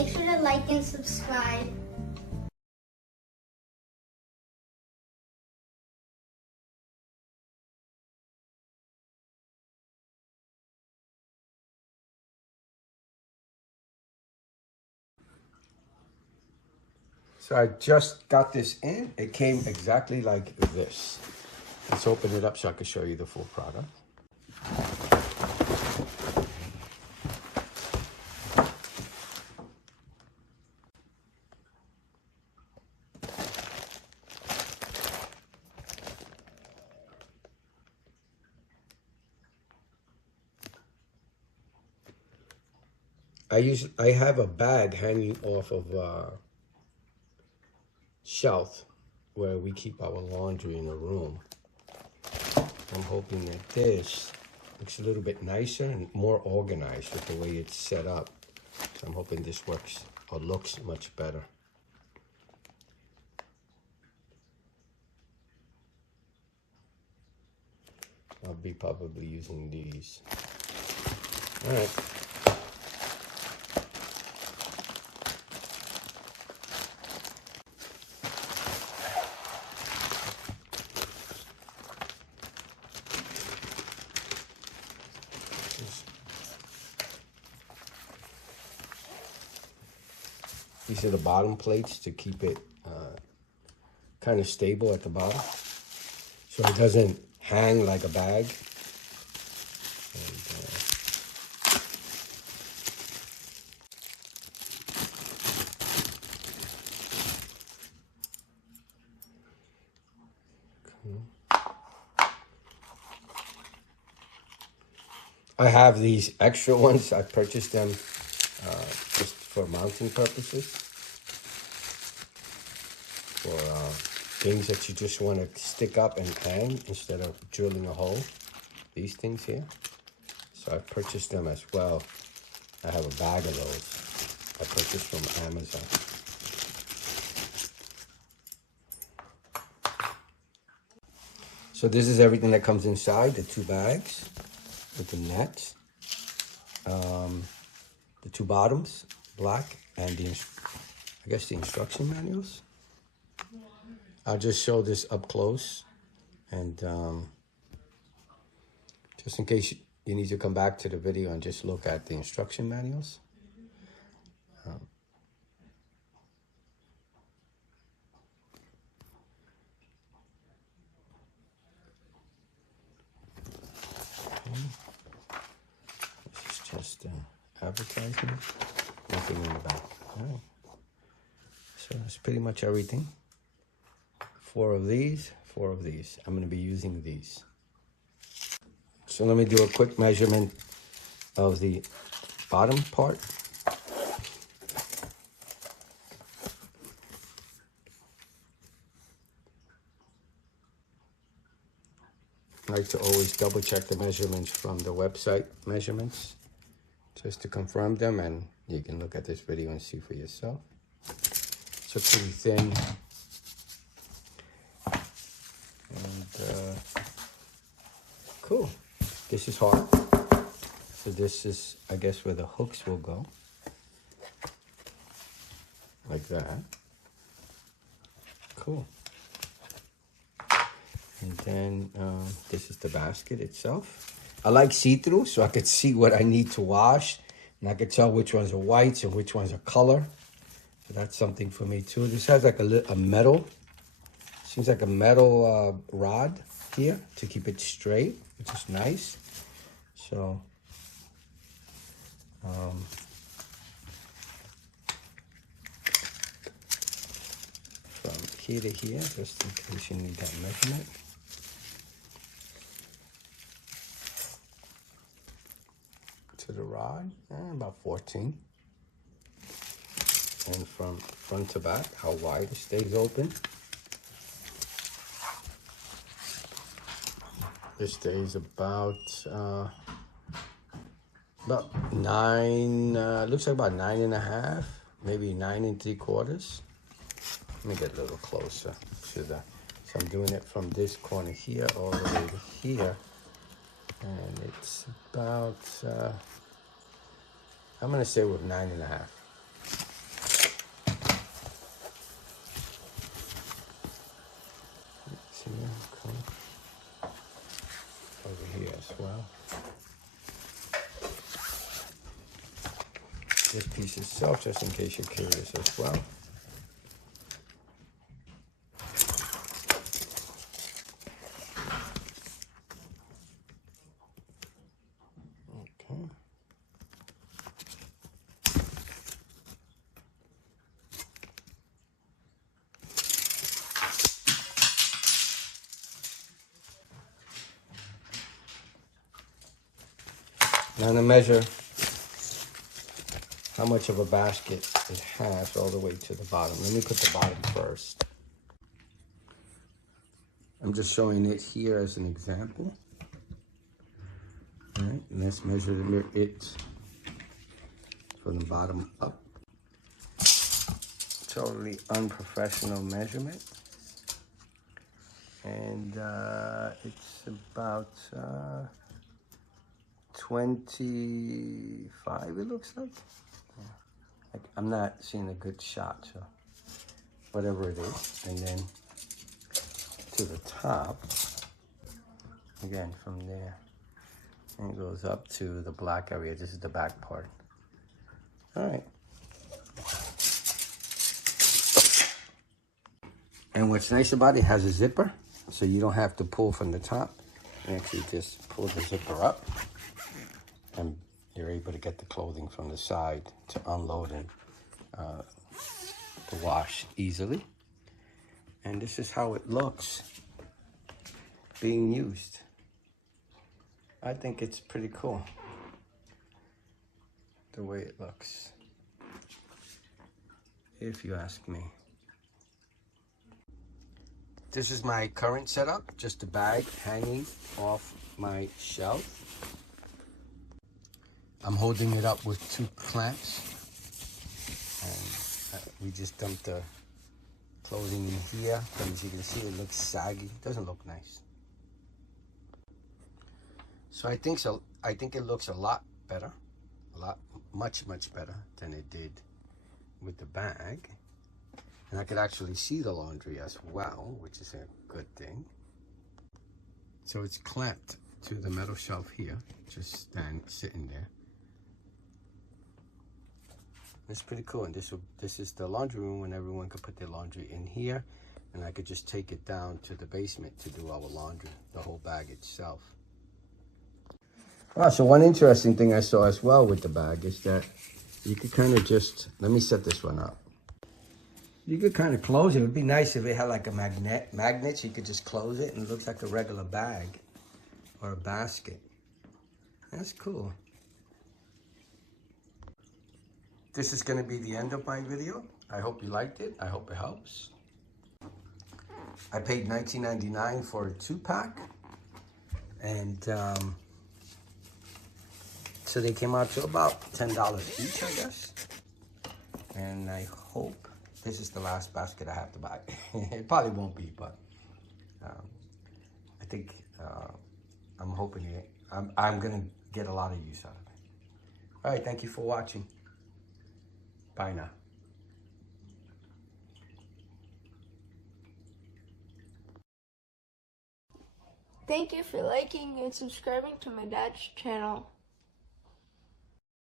make sure to like and subscribe. So I just got this in. It came exactly like this. Let's open it up so I can show you the full product. I have a bag hanging off of a shelf where we keep our laundry in the room. I'm hoping that this looks a little bit nicer and more organized with the way it's set up. So I'm hoping this works or looks much better. I'll be probably using these. All right. These are the bottom plates to keep it kind of stable at the bottom, so it doesn't hang like a bag. And, I have these extra ones. I purchased them just for mounting purposes, for things that you just want to stick up and hang instead of drilling a hole. These things here. So I purchased them as well. I have a bag of those I purchased from Amazon. So this is everything that comes inside the 2 bags with the net. The 2 bottoms, black, and I guess the instruction manuals. I'll just show this up close, and just in case you need to come back to the video and just look at the instruction manuals. This is just advertisement, nothing in the back. All right. So that's pretty much everything. 4 of these, 4 of these. I'm going to be using these. So let me do a quick measurement of the bottom part. I like to always double check the measurements from the website measurements, just to confirm them, and you can look at this video and see for yourself. So pretty thin. And cool. This is hard. So this is, I guess, where the hooks will go. Like that. Cool. And then this is the basket itself. I like see-through, so I could see what I need to wash. And I could tell which ones are whites and which ones are color. So that's something for me too. This has like a metal, seems like a metal rod here to keep it straight, which is nice. So, from here to here, just in case you need that measurement. To the rod, about 14. And from front to back, how wide it stays open. This stays about 9, looks like about 9.5, maybe 9 3/4. Let me get a little closer to that. So I'm doing it from this corner here all the way to here. And it's about, I'm gonna say with 9.5. this piece itself, just in case you're curious as well. Okay. Now to measure how much of a basket it has all the way to the bottom. Let me put the bottom first. I'm just showing it here as an example. All right, and let's measure it from the bottom up. Totally unprofessional measurement. And it's about 25, it looks like. I'm not seeing a good shot, so whatever it is. And then to the top, again from there, and it goes up to the black area. This is the back part. All right. And what's nice about it has a zipper, so you don't have to pull from the top. You actually just pull the zipper up, and you're able to get the clothing from the side to unload and to wash easily. And this is how it looks being used. I think it's pretty cool the way it looks, if you ask me. This is my current setup, just a bag hanging off my shelf. I'm holding it up with 2 clamps, and we just dumped the clothing in here. And as you can see, it looks saggy. It doesn't look nice. So I think it looks a lot better, much better than it did with the bag. And I could actually see the laundry as well, which is a good thing. So it's clamped to the metal shelf here, just sitting there. It's pretty cool. And this is the laundry room, and everyone could put their laundry in here, and I could just take it down to the basement to do our laundry, the whole bag itself. So one interesting thing I saw as well with the bag is that you could kind of just, let me set this one up. You could kind of close it. It would be nice if it had like a magnet, so you could just close it and it looks like a regular bag or a basket. That's cool. This is going to be the end of my video. I hope you liked it. I hope it helps. I paid $19.99 for a 2-pack. And so they came out to about $10 each, I guess. And I hope this is the last basket I have to buy. It probably won't be, but I think I'm hoping I'm going to get a lot of use out of it. All right, thank you for watching. Bye now. Thank you for liking and subscribing to my dad's channel.